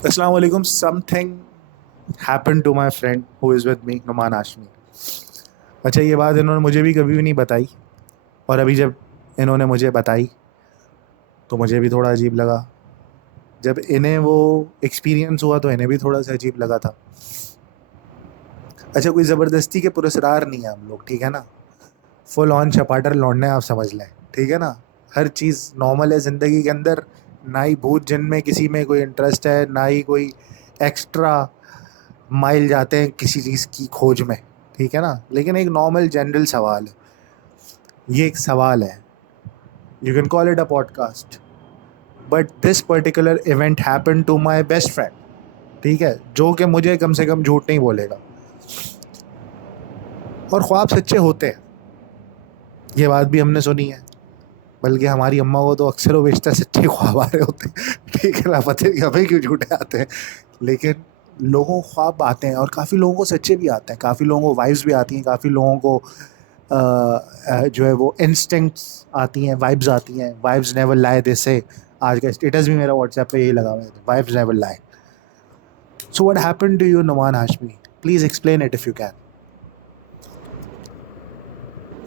Assalamu alaikum. Something happened to my friend who is with me, Numan Hashmi. अच्छा, ये बात इन्होंने मुझे भी कभी भी नहीं बताई, और अभी जब इन्होंने मुझे बताई तो मुझे भी थोड़ा अजीब लगा। जब इन्हें वो एक्सपीरियंस हुआ तो इन्हें भी थोड़ा सा अजीब लगा था। अच्छा, कोई ज़बरदस्ती के पुरस्कार नहीं है हम लोग, ठीक है ना। फुल ऑन चपाटर लौंडे आप समझ लें, ठीक है ना। हर चीज़ नॉर्मल है ज़िंदगी के अंदर। ना ही भूत जिनमें किसी में कोई इंटरेस्ट है, ना ही कोई एक्स्ट्रा माइल जाते हैं किसी चीज़ की खोज में, ठीक है ना। लेकिन एक नॉर्मल जनरल सवाल है, ये एक सवाल है। You can call it a podcast, but this particular event happen to my best friend, ठीक है, जो कि मुझे कम से कम झूठ नहीं बोलेगा। और ख्वाब सच्चे होते हैं, ये बात भी हमने सुनी है। बल्कि हमारी अम्मा को तो अक्सर वो बेशतर सच्चे ख्वाब आ रहे होते हैं, ठीक है ना। पता नहीं हमें क्यों झूठे आते हैं, लेकिन लोगों को ख्वाब आते हैं, और काफ़ी लोगों को सच्चे भी आते हैं, काफ़ी लोगों को वाइब्स भी आती हैं, काफ़ी लोगों को जो है वो इंस्टिंक्ट्स आती हैं, वाइब्स आती हैं। वाइब्स नेवर लाई, दे से। आज का स्टेटस भी मेरा व्हाट्सएप पे यही लगा हुआ है, vibes never lie. So what happened to you, Numan Hashmi? Please explain it if you can.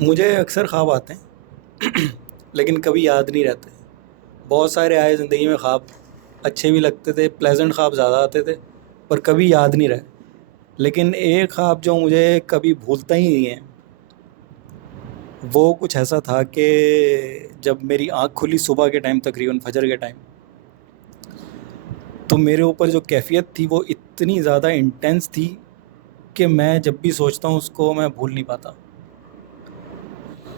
मुझे अक्सर ख्वाब आते हैं लेकिन कभी याद नहीं रहते। बहुत सारे आए ज़िंदगी में ख्वाब, अच्छे भी लगते थे, प्लेजेंट ख्वाब ज़्यादा आते थे, पर कभी याद नहीं रहे। लेकिन एक ख्वाब जो मुझे कभी भूलता ही नहीं है, वो कुछ ऐसा था कि जब मेरी आँख खुली सुबह के टाइम, तकरीबन फजर के टाइम, तो मेरे ऊपर जो कैफियत थी वो इतनी ज़्यादा इंटेंस थी कि मैं जब भी सोचता हूँ उसको मैं भूल नहीं पाता।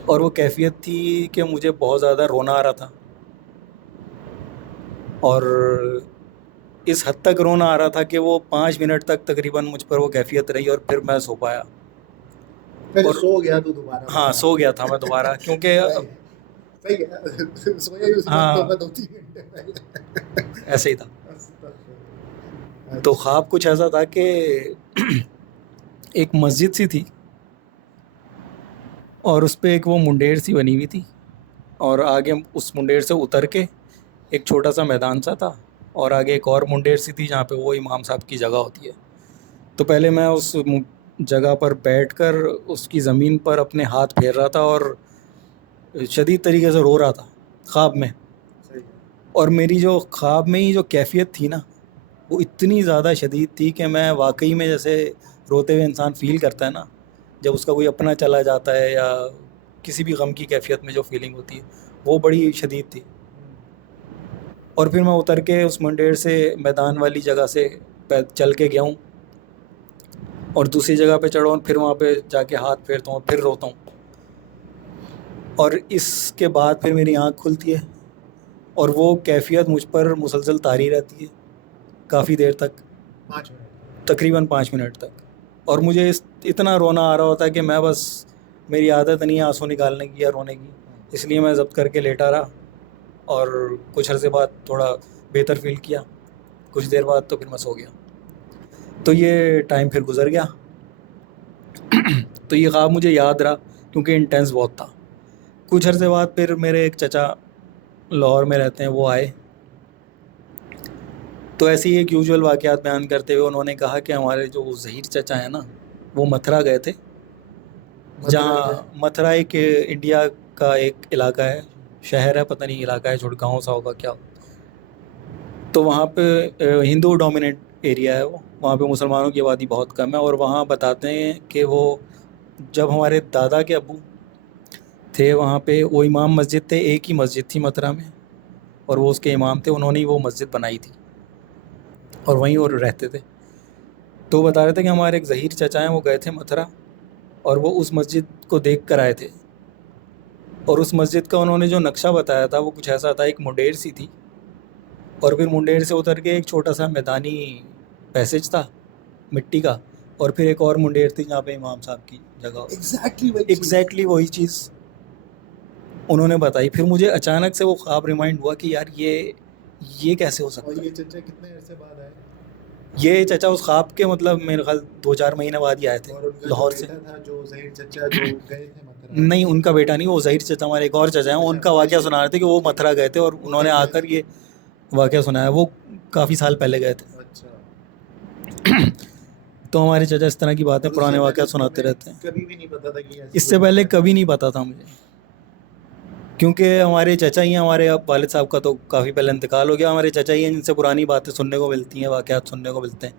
और वो कैफियत थी कि मुझे बहुत ज़्यादा रोना आ रहा था, और इस हद तक रोना आ रहा था कि वो 5 मिनट तक तकरीबन मुझ पर वो कैफियत रही, और फिर मैं सो पाया। फिर और सो गया तो दोबारा हाँ, सो गया था मैं दोबारा, क्योंकि सही है। सोया ही उस वक्त हाँ, होगा 2-3 घंटे पहले। ऐसे ही था। तो ख्वाब कुछ ऐसा था कि एक मस्जिद सी थी, और उस पे एक वो मुंडेर सी बनी हुई थी, और आगे उस मुंडेर से उतर के एक छोटा सा मैदान सा था, और आगे एक और मुंडेर सी थी जहाँ पे वो इमाम साहब की जगह होती है। तो पहले मैं उस जगह पर बैठकर उसकी ज़मीन पर अपने हाथ फेर रहा था, और शदीद तरीके से रो रहा था ख्वाब में। और मेरी जो ख्वाब में ही जो कैफियत थी ना, वो इतनी ज़्यादा शदीद थी कि मैं वाकई में, जैसे रोते हुए इंसान फ़ील करता है ना जब उसका कोई अपना चला जाता है, या किसी भी गम की कैफियत में जो फीलिंग होती है, वो बड़ी शदीद थी। और फिर मैं उतर के उस मंडेर से, मैदान वाली जगह से चल के गया हूँ, और दूसरी जगह पे चढ़ा हूँ, फिर वहाँ पे जाके हाथ फेरता हूँ, फिर रोता हूँ। और इसके बाद फिर मेरी आँख खुलती है, और वो कैफियत मुझ पर मुसलसल तारी रहती है काफ़ी देर तक, 5 मिनट। तकरीबन 5 मिनट तक। और मुझे इतना रोना आ रहा होता है कि मैं बस, मेरी आदत नहीं है आंसू निकालने की या रोने की, इसलिए मैं ज़ब्त करके लेटा रहा। और कुछ अर्से बाद थोड़ा बेहतर फील किया, कुछ देर बाद तो फिर मैं सो गया। तो ये टाइम फिर गुज़र गया। तो ये ख्वाब मुझे याद रहा क्योंकि इंटेंस बहुत था। कुछ अर्से बाद फिर मेरे एक चचा लाहौर में रहते हैं, वो आए। तो ऐसे ही एक यूजुअल वाक़यात बयान करते हुए उन्होंने कहा कि हमारे जो ज़हीर चचा हैं ना, वो मथुरा गए थे। जहाँ मथुरा एक इंडिया का एक इलाका है, शहर है, पता नहीं इलाका है, छोटा गाँव सा होगा क्या। तो वहाँ पे हिंदू डोमिनेट एरिया है वो, वहाँ पे मुसलमानों की आबादी बहुत कम है। और वहाँ बताते हैं कि वो, जब हमारे दादा के अब्बू थे वहाँ पे, वो इमाम मस्जिद थे, एक ही मस्जिद थी मथुरा में, और वो उसके इमाम थे, उन्होंने ही वो मस्जिद बनाई थी, और वहीं वो रहते थे। तो बता रहे थे कि हमारे एक ज़हीर चचा हैं, वो गए थे मथुरा, और वो उस मस्जिद को देख कर आए थे। और उस मस्जिद का उन्होंने जो नक्शा बताया था वो कुछ ऐसा था, एक मुंडेर सी थी, और फिर मुंडेर से उतर के एक छोटा सा मैदानी पैसेज था मिट्टी का, और फिर एक और मुंडेर थी जहाँ पे इमाम साहब की जगह। एग्जैक्टली वही चीज़ उन्होंने बताई। फिर मुझे अचानक से वो ख्वाब रिमाइंड हुआ कि यार ये कैसे हो सकता है। ये चचा कितने अरसे बाद आए? ये चचा उस ख्वाब के, मतलब मेरे ख्याल 2-4 महीने बाद ही आए थे लाहौर से। था जो ज़हीर चचा जो गए थे मथुरा। नहीं, उनका बेटा नहीं, वो ज़हीर चचा हमारे एक और चचा हैं, उनका वाक़या सुना रहे थे कि वो मथुरा गए थे, और उन्होंने आकर ये वाक़या सुनाया। वो काफ़ी साल पहले गए थे। तो हमारे चाचा इस तरह की बातें, और पुराने उससे वाक़यात पहले सुनाते तुम्हें रहते हैं। कभी भी नहीं पता था कि ऐसी इससे कोई पहले बात है। कभी नहीं पता था मुझे, क्योंकि हमारे चाचा ही हैं, हमारे अब वालिद साहब का तो काफ़ी पहले इंतकाल हो गया। हमारे चाचा ही हैं जिनसे पुरानी बातें सुनने को मिलती हैं, वाक़यात सुनने को मिलते हैं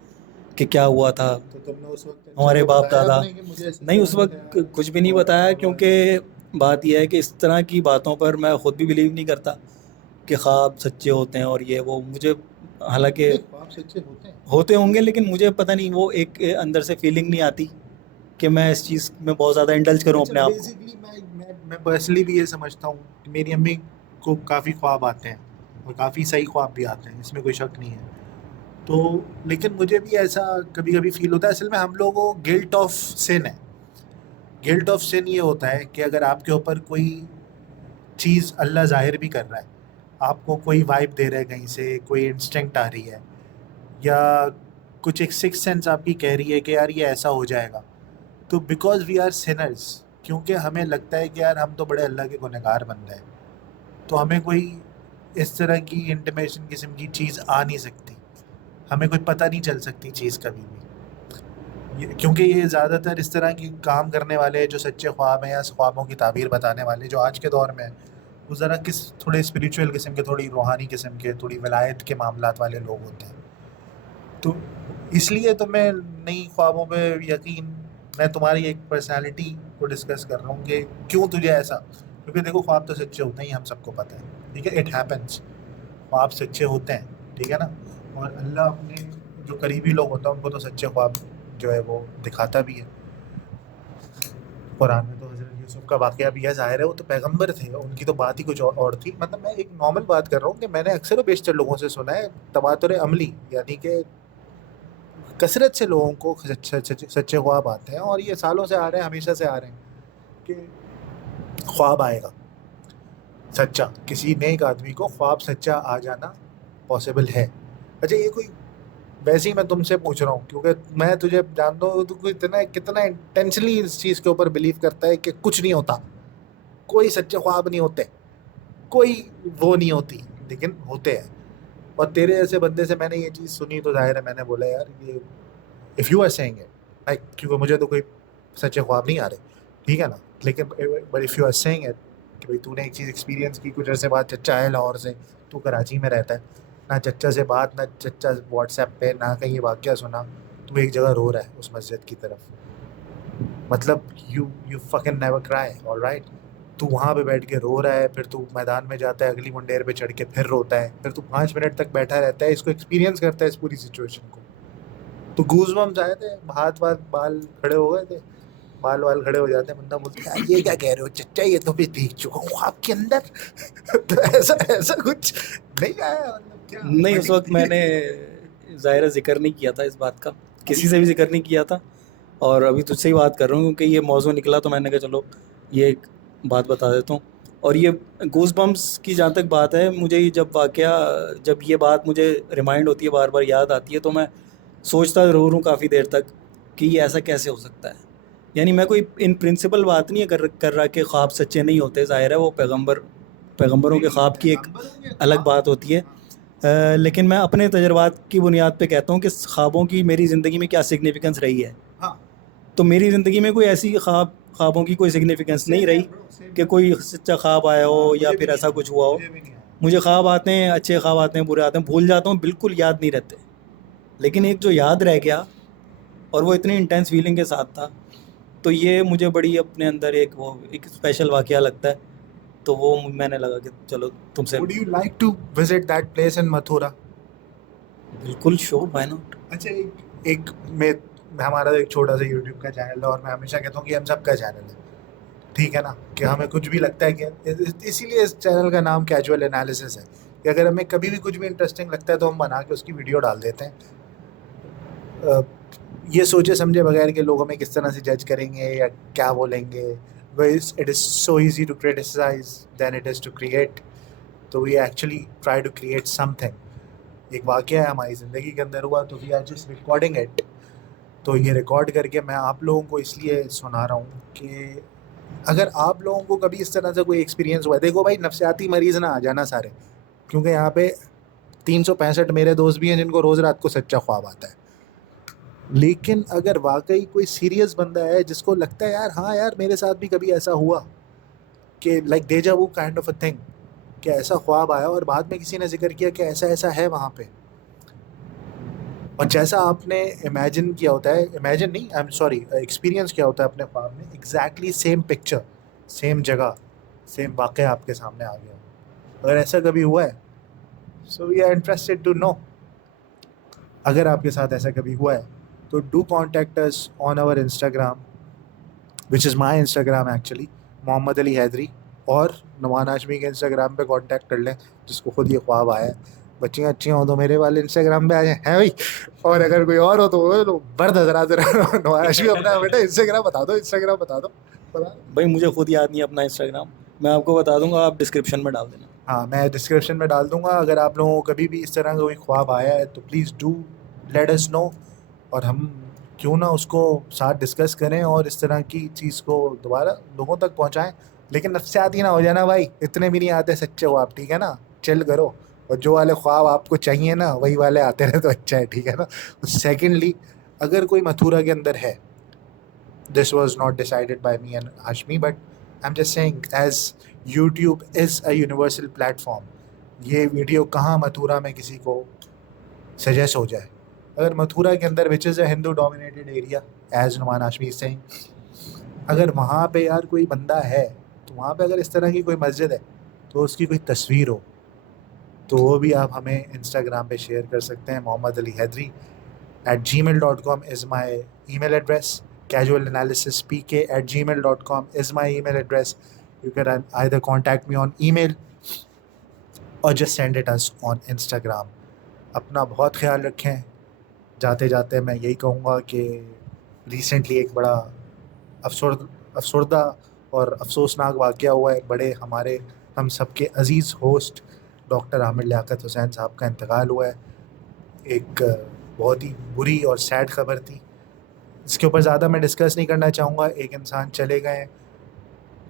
कि क्या हुआ था। तो तुमने उस वक्त चच्चा हमारे को बाप बताया दादा, अपने कि मुझे ऐसे नहीं ऐसे उस हुआ था वक्त यार, कुछ भी नहीं और बताया, और क्योंकि बात यह है कि इस तरह की बातों पर मैं ख़ुद भी बिलीव नहीं करता कि ख्वाब सच्चे होते हैं और ये वो। मुझे हालांकि नहीं, ख्वाब सच्चे होते हैं। होते होंगे, लेकिन मुझे पता नहीं, वो एक अंदर से फीलिंग नहीं आती कि मैं इस चीज़ में बहुत ज़्यादा इंडल्ज करूं अच्छा, अपने आप को। बेसिकली मैं पर्सनली भी ये समझता हूँ कि मेरी अम्मी को काफ़ी ख्वाब आते हैं और काफ़ी सही ख्वाब भी आते हैं, इसमें कोई शक नहीं है। तो लेकिन मुझे भी ऐसा कभी कभी फील होता है, असल में हम लोगों को गिल्ट ऑफ सिन है। गिल्ट ऑफ सिन ये होता है कि अगर आपके ऊपर कोई चीज़ अल्लाह ज़ाहिर भी कर रहा है, आपको कोई वाइब दे रहा है कहीं से, कोई इंस्टिंक्ट आ रही है, या कुछ एक सिक्स सेंस आपकी कह रही है कि यार ये ऐसा हो जाएगा, तो बिकॉज वी आर सिनर्स, क्योंकि हमें लगता है कि यार हम तो बड़े अल्लाह के गुनहगार बन रहे हैं, तो हमें कोई इस तरह की इंटीमेशन किस्म की चीज़ आ नहीं सकती, हमें कोई पता नहीं चल सकती चीज़ कभी भी। क्योंकि ये ज़्यादातर इस तरह की काम करने वाले जो सच्चे ख्वाब हैं या ख्वाबों की ताबीर बताने वाले जो आज के दौर में हैं, वो ज़रा थोड़े स्पिरिचुअल किस्म के, थोड़ी रूहानी किस्म के, थोड़ी विलायत के मामलात वाले लोग होते हैं। तो इसलिए तो मैं नई ख्वाबों पे यकीन, मैं तुम्हारी एक पर्सनालिटी को डिस्कस कर रहा हूँ कि क्यों तुझे ऐसा, क्योंकि देखो ख्वाब तो सच्चे होते हैं, हम सबको पता है, ठीक है, इट हैपन्स, ख्वाब सच्चे होते हैं, ठीक है ना। और अल्लाह अपने जो करीबी लोग होते हैं उनको तो सच्चे ख्वाब जो है वो दिखाता भी है। कुरान में तो हज़रत यूसुफ का वाक़या भी है, ज़ाहिर है वो तो पैगंबर थे, उनकी तो बात ही कुछ और थी। मतलब मैं एक नॉर्मल बात कर रहा हूँ कि मैंने अक्सर और बेशतर लोगों से सुना है तवातुर अमली, यानी कि कसरत से लोगों को सच्चे ख्वाब आते हैं, और ये सालों से आ रहे हैं, हमेशा से आ रहे हैं कि ख्वाब आएगा सच्चा, किसी नेक आदमी को ख्वाब सच्चा आ जाना पॉसिबल है। अच्छा, ये कोई, वैसे ही मैं तुमसे पूछ रहा हूँ क्योंकि मैं तुझे जानता हूँ, तो इतना कितना इंटेंशनली इस चीज़ के ऊपर बिलीव करता है कि कुछ नहीं होता, कोई सच्चे ख्वाब नहीं होते, कोई वो नहीं होती, लेकिन होते हैं। और तेरे जैसे बंदे से मैंने ये चीज़ सुनी तो जाहिर है मैंने बोला यार ये, if you are saying it, like, क्योंकि मुझे तो कोई सच्चे ख्वाब नहीं आ रहे, ठीक है ना, लेकिन but if you are saying it कि भाई तूने एक चीज़ एक्सपीरियंस की, कुछ अरसे बाद चच्चा है लाहौर से, तू कराची में रहता है, ना चच्चा से बात, ना चच्चा व्हाट्सएप पे, ना कहीं वाक़या सुना, तू एक जगह रो रहा है उस मस्जिद की तरफ, मतलब you fucking never cry, alright, तू वहाँ पे बैठ के रो रहा है, फिर तू मैदान में जाता है, अगली मुंडेर पे चढ़ के फिर रोता है, फिर तू 5 मिनट तक बैठा रहता है, इसको एक्सपीरियंस करता है, इस पूरी सिचुएशन को, तो गूज़बम्प्स आए थे, हाथ वाथ बाल खड़े हो गए थे, बाल वाल खड़े हो जाते हैं, बंदा बोलता है यार ये क्या कह रहे हो चच्चा, ये तो मैं देख चुका हूँ आपके अंदर। तो ऐसा ऐसा कुछ नहीं आया, मतलब क्या नहीं, उस वक्त मैंने ज़ाहिर ज़िक्र नहीं किया था इस बात का, किसी से भी ज़िक्र नहीं किया था, और अभी तुझसे ही बात कर रहा हूँ क्योंकि ये मौजू निकला तो मैंने कहा चलो ये एक बात बता देता हूँ। और ये गूज़बम्प्स की जहाँ तक बात है, मुझे ये जब ये बात मुझे रिमाइंड होती है, बार बार याद आती है, तो मैं सोचता ज़रूर हूँ काफ़ी देर तक कि ये ऐसा कैसे हो सकता है। यानी मैं कोई इन प्रिंसिपल बात नहीं कर रहा कि ख्वाब सच्चे नहीं होते, ज़ाहिर है वो पैगंबरों के ख्वाब की एक अलग बात होती है। लेकिन मैं अपने तजुर्बात की बुनियाद पे कहता हूँ कि ख्वाबों की मेरी ज़िंदगी में क्या सिग्निफिकेंस रही है। हाँ, तो मेरी ज़िंदगी में कोई ऐसी ख्वाबों की कोई सिग्निफिकेंस नहीं रही कि कोई सच्चा ख्वाब आया हो या फिर ऐसा कुछ हुआ हो। मुझे ख्वाब आते हैं, अच्छे ख्वाब आते हैं, बुरे आते हैं, भूल जाता हूँ, बिल्कुल याद नहीं रहते। लेकिन एक जो याद रह गया और वो इतनी इंटेंस फीलिंग के साथ था, तो ये मुझे बड़ी अपने अंदर एक स्पेशल वाक़या लगता है। तो वो मैंने लगा कि चलो तुमसे। Would you like to visit that place in Mathura? बिल्कुल, श्योर, व्हाई नॉट। अच्छा, एक मैं हमारा एक छोटा सा यूट्यूब का चैनल है, और मैं हमेशा कहता हूँ कि हम सबका चैनल है, ठीक है ना, कि हमें कुछ भी लगता है कि इसीलिए इस चैनल का नाम कैजुअल एनालिसिस है, कि अगर हमें कभी भी कुछ भी इंटरेस्टिंग लगता है तो हम बना के उसकी वीडियो डाल देते हैं, ये सोचे समझे बगैर कि लोग हमें किस तरह से जज करेंगे या क्या बोलेंगे। It is so easy to criticize then it is to create, तो we actually try to create something. एक वाक़या है हमारी ज़िंदगी के अंदर हुआ, तो we are just recording it. तो ये रिकॉर्ड करके मैं आप लोगों को इसलिए सुना रहा हूँ कि अगर आप लोगों को कभी इस तरह से कोई एक्सपीरियंस हुआ है, देखो भाई नफसियाती मरीज़ ना आ जाना सारे, क्योंकि यहाँ पे 365 मेरे दोस्त भी हैं जिनको रोज़ रात को सच्चा ख्वाब आता है, लेकिन अगर वाकई कोई सीरियस बंदा है जिसको लगता है यार हाँ यार मेरे साथ भी कभी ऐसा हुआ कि like deja vu kind of a thing, कि ऐसा ख्वाब आया और बाद में किसी ने जिक्र किया कि ऐसा ऐसा है वहाँ पे, और जैसा आपने इमेजिन किया होता है, इमेजिन नहीं, आई एम सॉरी, एक्सपीरियंस किया होता है अपने ख्वाब में, एग्जैक्टली सेम पिक्चर, सेम जगह, सेम वाक़या आपके सामने आ गया, अगर ऐसा कभी हुआ है, so we are interested to know. अगर आपके साथ ऐसा कभी हुआ है तो do contact us on our Instagram, which is my Instagram actually, Mohammad Ali Haidari, और नुमान हाशमी के इंस्टाग्राम पे कांटेक्ट कर लें जिसको खुद ये ख्वाब आया है। बच्चियाँ अच्छियाँ हो तो मेरे वाले इंस्टाग्राम पे आ जाए, हैं भाई, और अगर कोई और हो तो वो लो बर्द हजरात नुमान हाशमी अपना बेटा इंस्टाग्राम बता दो, इंस्टाग्राम बता दो, बता दो। भाई मुझे खुद याद नहीं है अपना इंस्टाग्राम, मैं आपको बता दूंगा, आप डिस्क्रिप्शन में डाल देना। हाँ, मैं डिस्क्रिप्शन में डाल दूंगा। अगर आप लोगों को कभी भी इस तरह का कोई ख्वाब आया है तो please do let us know, और हम क्यों ना उसको साथ डिस्कस करें और इस तरह की चीज़ को दोबारा लोगों तक पहुंचाएं। लेकिन नफ्सियाती ना हो जाना भाई, इतने भी नहीं आते सच्चे हो आप, ठीक है ना, चिल करो, और जो वाले ख्वाब आपको चाहिए ना वही वाले आते रहे तो अच्छा है, ठीक है ना। सेकेंडली, अगर कोई मथुरा के अंदर है, this was not decided by me and Hashmi, but I'm just saying as YouTube is a universal platform, ये वीडियो कहाँ मथुरा में किसी को सजेस्ट हो जाए। अगर मथुरा के अंदर which is a Hindu dominated area, as Numan Hashmi saying, अगर वहाँ पे यार कोई बंदा है तो वहाँ पे अगर इस तरह की कोई मस्जिद है तो उसकी कोई तस्वीर हो तो वो भी आप हमें इंस्टाग्राम पे शेयर कर सकते हैं। Mohammad Ali Hydari @gmail.com is my email address. casualanalysispk@gmail.com is my email address. You can either contact me on email or just send it us on Instagram. अपना बहुत ख्याल रखें। जाते जाते मैं यही कहूँगा कि रिसेंटली एक बड़ा अफसरदा और अफसोसनाक वाक़या हुआ है। बड़े हमारे हम सबके अज़ीज़ होस्ट डॉक्टर आमिर लियाकत हुसैन साहब का इंतकाल हुआ है। एक बहुत ही बुरी और सैड ख़बर थी। इसके ऊपर ज़्यादा मैं डिस्कस नहीं करना चाहूँगा। एक इंसान चले गए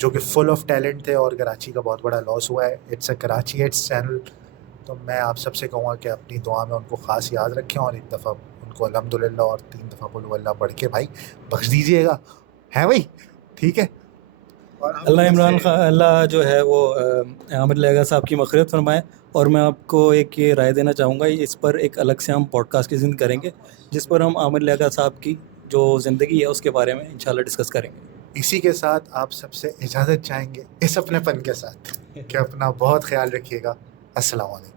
जो कि फुल ऑफ टैलेंट थे और कराची का बहुत बड़ा लॉस हुआ है। It's a Karachi hits channel. तो मैं आप सबसे कहूँगा कि अपनी दुआ में उनको ख़ास याद रखें और एक दफ़ा उनको अल्हम्दुलिल्लाह और 3 दफ़ा कुल हुवल्लाह पढ़ के भाई बख्श दीजिएगा, है भाई, ठीक है। और आप अल्लाह लोगों इमरान से खान, अल्लाह जो है वो आमिर लियाकत साहब की मग़फ़िरत फरमाए। और मैं आपको एक ये राय देना चाहूँगा, इस पर एक अलग से हम पॉडकास्ट किसी दिन करेंगे जिस पर हम आमिर लियाकत साहब की जो ज़िंदगी है उसके बारे में इंशाल्लाह डिस्कस करेंगे। इसी के साथ आप सबसे इजाज़त चाहेंगे इस अपनेपन के साथ कि अपना बहुत ख्याल रखिएगा। अस्सलाम वालेकुम।